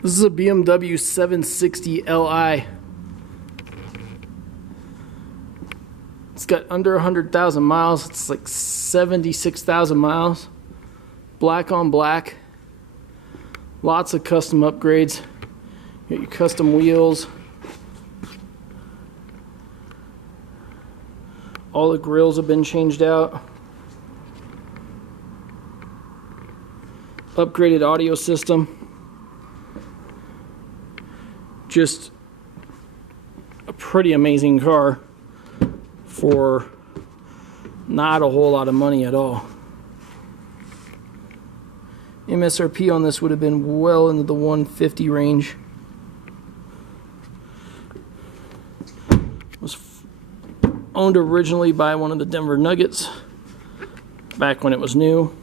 This is a BMW 760Li. It's got under 100,000 miles. It's like 76,000 miles. Black on black. Lots of custom upgrades. You got your custom wheels. All the grills have been changed out. Upgraded audio system. Just a pretty amazing car for not a whole lot of money at all. MSRP on this would have been well into the 150 range. Was owned originally by one of the Denver Nuggets back when it was new.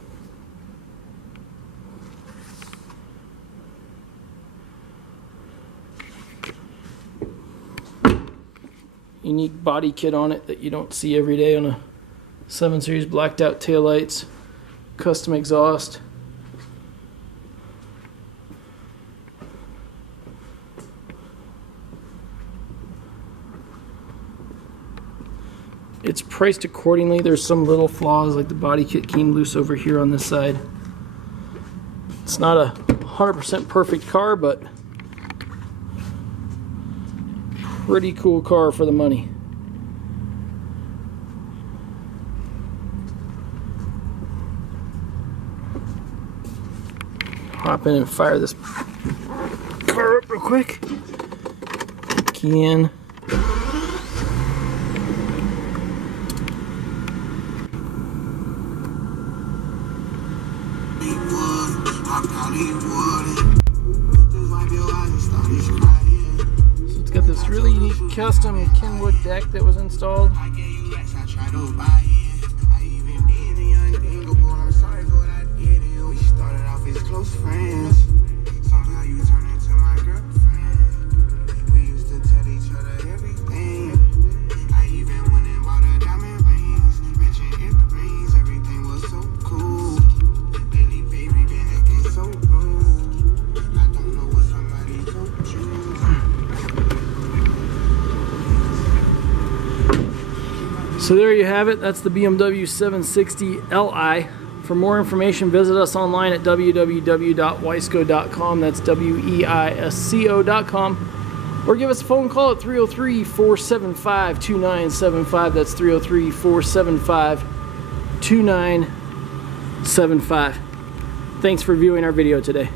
Unique body kit on it that you don't see every day on a 7 Series. Blacked out taillights, custom exhaust. It's priced accordingly. There's some little flaws, like the body kit came loose over here on this side. It's not a 100% perfect car, but pretty cool car for the money. Hop in and fire this car up real quick. Key in. So it's got this really unique custom Kenwood deck that was installed. So there you have it. That's the BMW 760Li. For more information, visit us online at www.weisco.com. That's weisco.com. Or give us a phone call at 303-475-2975. That's 303-475-2975. Thanks for viewing our video today.